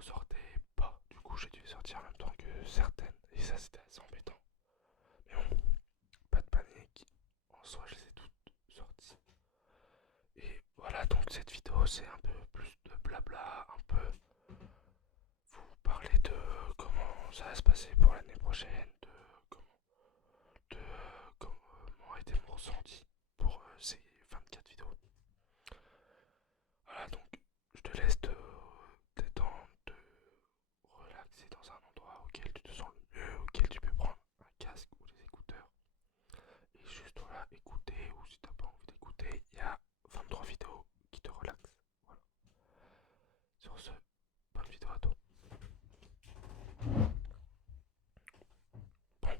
vidéos sortaient pas. Du coup, j'ai dû les sortir en même temps que certaines. Et ça, c'était assez embêtant. Mais bon, pas de panique. En soi, je les ai toutes sorties. Et voilà, donc cette vidéo, c'est un peu plus de blabla, un peu vous parler de comment ça va se passer pour l'année prochaine, comment a été mon ressenti pour ces 24 vidéos. Voilà, donc je te laisse te détendre, te relaxer dans un endroit auquel tu te sens le mieux, auquel tu peux prendre un casque ou des écouteurs et juste voilà, écouter, ou si t'as pas envie d'écouter, il y a 23 vidéos qui te relaxent. Voilà. Sur ce, bonne vidéo à toi. Bon,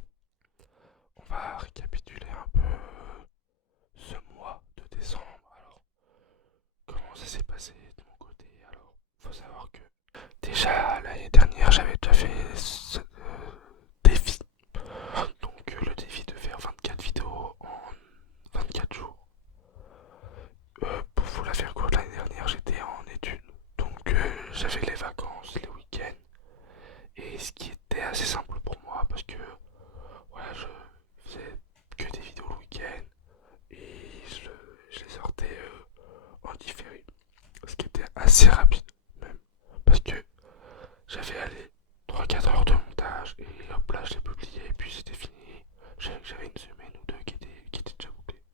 on va récapituler un peu ce mois de décembre. Alors, comment ça s'est passé de mon côté? Alors, faut savoir que déjà l'année dernière, j'avais déjà fait ce défi. Donc, le défi de faire 24 vidéos en 24 jours. Pour vous la faire courte, l'année dernière, j'étais en études. Donc, j'avais les vacances, les week-ends. Et ce qui était assez simple pour moi parce que voilà, je faisais que des vidéos le week-end et je les sortais en différé. Ce qui était assez rapide même. Parce que j'avais allé 3-4 heures de montage et hop là je l'ai publié et puis c'était fini. J'avais une semaine ou deux qui étaient déjà bouclées.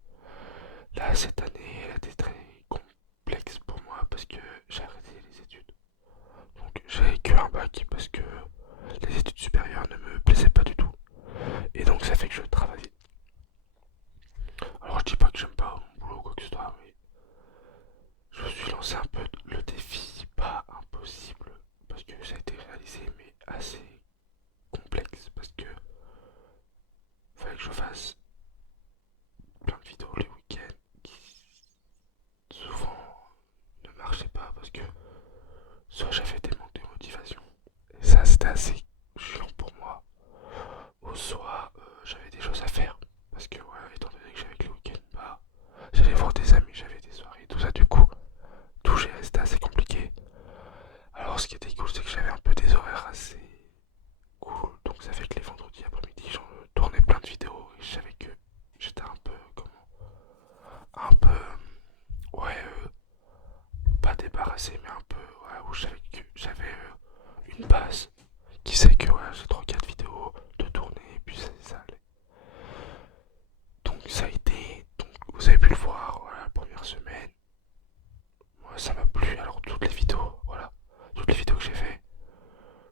Là cette année elle a été très complexe pour moi parce que j'ai arrêté les études. Donc j'ai que un bac parce que les études supérieures ne me plaisaient pas du tout. Et donc ça fait que je travaillais. Alors je dis pas que j'aime pas mon boulot ou quoi que ce soit, mais je me suis lancé un peu le défi, pas impossible, parce que ça a été réalisé, mais assez complexe, parce que fallait que je fasse plein de vidéos les week-ends qui souvent ne marchaient pas parce que soit j'avais des manques de motivation, et ça c'était assez chiant pour moi, ou soit j'avais des choses à faire, parce que ouais, étant donné que j'avais que les week-ends, bah j'allais voir des amis, j'avais des soirées, tout ça, du coup tout gérer c'était assez compliqué. Alors ce qui était cool c'est que j'avais un peu des horaires assez cool, donc ça fait que les vendredis après-midi j'en tournais plein de vidéos et je savais que j'étais un peu un peu ouais pas débarrassé mais un peu ouais, où je savais que j'avais une base qui sait que ouais, j'ai 3-4 vidéos de tourner et puis ça allait. Donc ça a été, donc vous avez pu le voir, voilà, la première semaine, moi ça m'a plu, alors toutes les vidéos, voilà, toutes les vidéos que j'ai fait,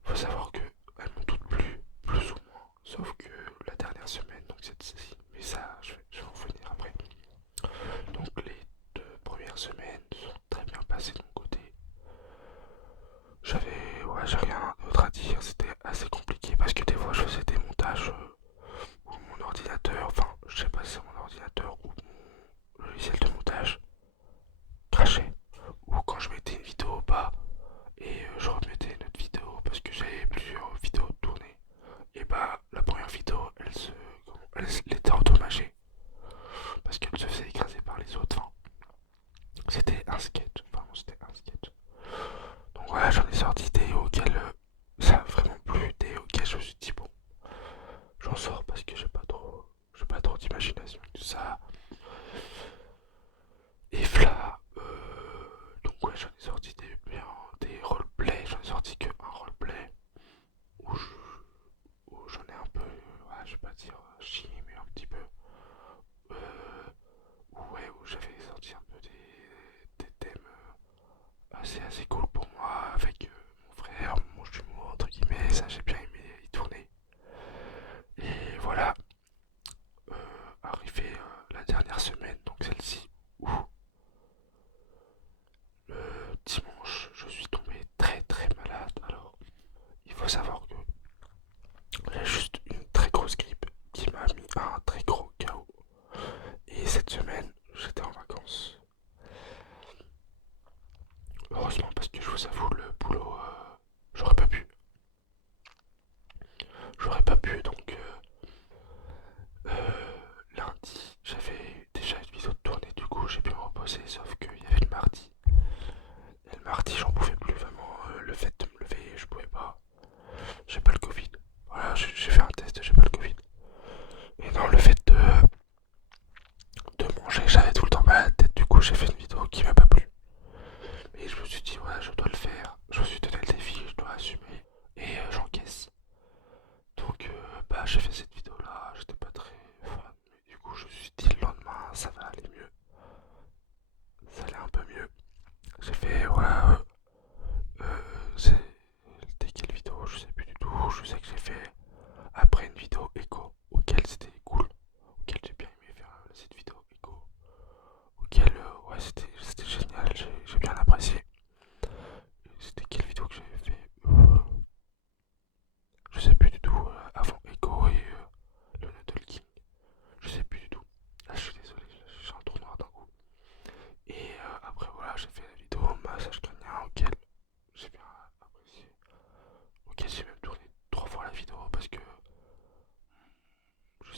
faut savoir que elles m'ont toutes plu, plus ou moins, sauf que la dernière semaine, donc cette ci mais ça je vais en revenir après. Donc les 2 premières semaines sont très bien passées de mon côté. J'ai rien d'autre à dire, c'était assez compliqué parce que des fois je faisais des montages où mon ordinateur, enfin je sais pas si c'est mon ordinateur ou mon logiciel de montage crachait, ou quand je mettais une vidéo au bas et je remettais une autre vidéo parce que j'avais plusieurs vidéos tournées, et bah la première vidéo elle était endommagée parce qu'elle se faisait écraser par les autres. Enfin, c'était un sketch, vraiment c'était un sketch. Donc voilà, j'en ai sorti des auxquelles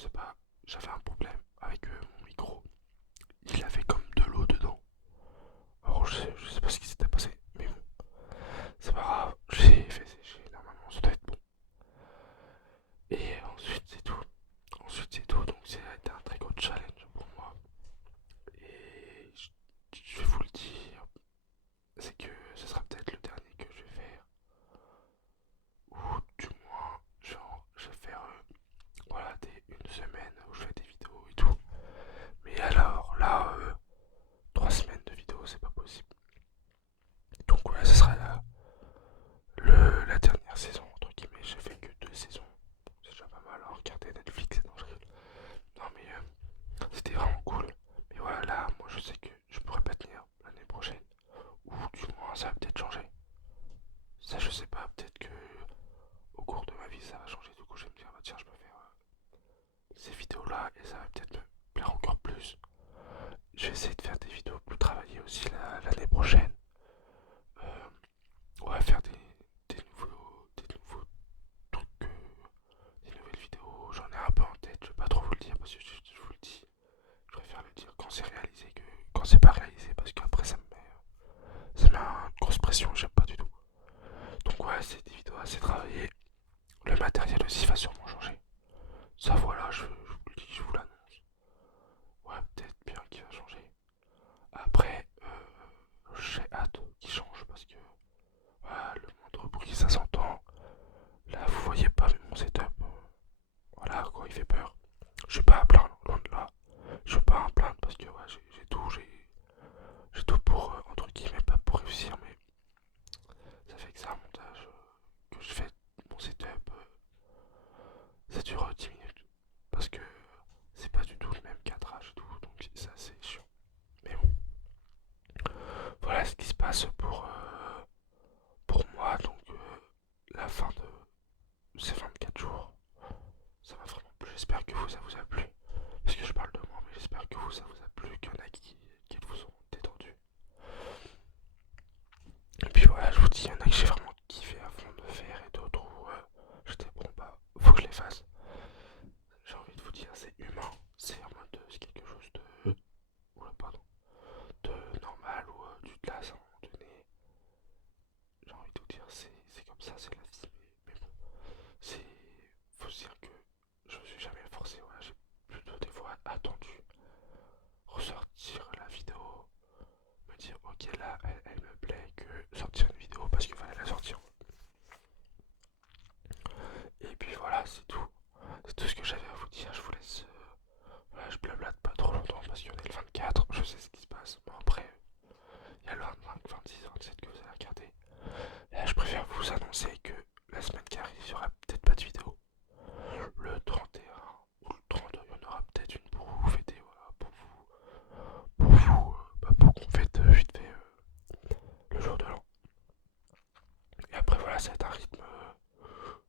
sais pas, j'avais un problème avec mon micro. Il avait comme de l'eau dedans. Alors je sais pas ce qui s'était passé, mais bon, c'est pas grave, j'ai fait sécher, normalement ça doit être bon. Et ensuite c'est tout. Ensuite c'est tout, donc ça a été un très gros challenge pour moi. Et je vais vous le dire, c'est que ce sera peut-être le dernier que je vais faire. Ou du moins, genre, je vais faire voilà, une semaine où je fais des vidéos et tout. Mais alors là, 3 semaines de vidéos, c'est pas possible. Donc voilà, ce sera la dernière saison, entre guillemets. J'ai fait que 2 saisons. C'est déjà pas mal. Alors, regarder Netflix, non, non mais c'était vraiment cool. Mais voilà, là, moi je sais que je pourrais pas tenir l'année prochaine. Ou du moins, ça va peut-être changer. Ça, je sais pas. Peut-être que au cours de ma vie, ça va changer. Du coup, je vais me dire, bah, tiens, je peux faire ces vidéos-là et ça va peut-être me plaire encore plus. Je vais essayer de faire des vidéos plus travaillées aussi l'année prochaine. On va faire des nouveaux trucs, des nouvelles vidéos. J'en ai un peu en tête, je vais pas trop vous le dire parce que je vous le dis. Je préfère le dire quand c'est réalisé que quand c'est pas réalisé parce qu'après ça me met une grosse pression, j'aime pas du tout. Donc ouais, c'est des vidéos assez travaillées. Le matériel aussi va sûrement changer. Ça voilà, je vous le dis, je vous l'annonce. Ouais, peut-être bien qu'il va changer. Après, j'ai hâte qu'il change parce que voilà, le moindre bruit ça s'entend. Là, vous voyez pas mon setup. Voilà, quoi, il fait peur. Je suis pas à plaindre, loin de là. Je suis pas à me plaindre parce que ouais, j'ai tout pour, entre guillemets, pas pour réussir, mais ça fait que c'est un montage que je fais mon setup. Ça dure 10 minutes parce que c'est pas du tout le même cadrage et tout, donc c'est assez chiant. Mais bon, voilà ce qui se passe pour moi. Donc, la fin de ces 24 jours, ça m'a vraiment plu. J'espère que ça vous a plu. Parce que je parle de moi, mais j'espère que ça vous a plu, qu'il y en a qui vous ont détendu. Et puis voilà, je vous dis, il y en a que j'ai vraiment kiffé à fond de faire et d'autres où j'étais bon, bah, faut que je les fasse. J'ai envie de vous dire, c'est humain. C'est en mode, c'est quelque chose de. Oula, pardon. De normal où tu te lasses à un moment donné. J'ai envie de vous dire, c'est comme ça, c'est la vie. Mais bon, c'est. Faut se dire que je me suis jamais forcé. Voilà, j'ai plutôt des fois attendu ressortir la vidéo, me dire ok là elle me plaît que sortir une vidéo parce qu'il fallait la sortir. Et puis voilà, c'est tout ce que j'avais à vous dire. Je vous laisse, voilà, je blablate pas trop longtemps parce qu'on est le 24, je sais ce qui se passe. Bon après, il y a le 25, 26, 27 que vous allez regarder. Là je préfère vous annoncer que la semaine qui arrive il y aura peut-être pas de vidéo. Le 31 ou le 32 il y en aura peut-être une pour vous fêter, voilà, pour qu'on fête vite fait le jour de l'an. Et après voilà, ça va être un rythme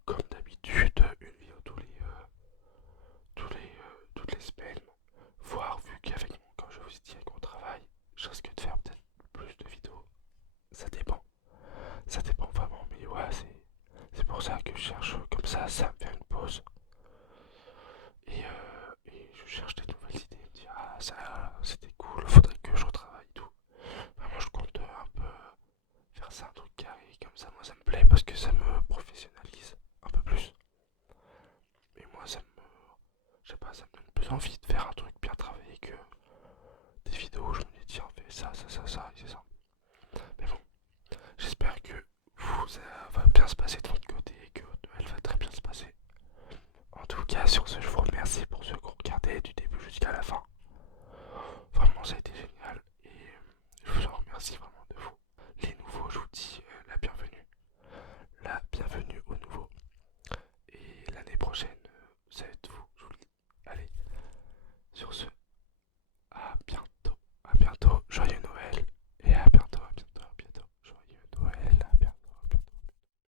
comme d'habitude, une vidéo toutes les semaines. Voire vu qu'avec mon, comme je vous ai dit, avec mon travail, je risque de faire peut-être plus de vidéos. Ça dépend. Ça dépend vraiment, mais ouais, c'est pour ça que je cherche comme ça me fait une pause. Et je cherche des nouvelles idées, me dire ah ça c'était cool, faudrait que je retravaille et tout. Vraiment je compte un peu faire ça un truc carré, comme ça moi ça me plaît parce que ça me professionnalise un peu plus. Et moi je sais pas, ça me donne plus envie de faire un truc bien travaillé que des vidéos où je me dis tiens fais ça, et c'est ça. Mais bon, j'espère que ça va bien se passer de votre côté et que elle va très bien se passer. En tout cas, sur ce, je vous remercie pour ceux qui ont regardé du début jusqu'à la fin. Vraiment, ça a été génial et je vous en remercie vraiment.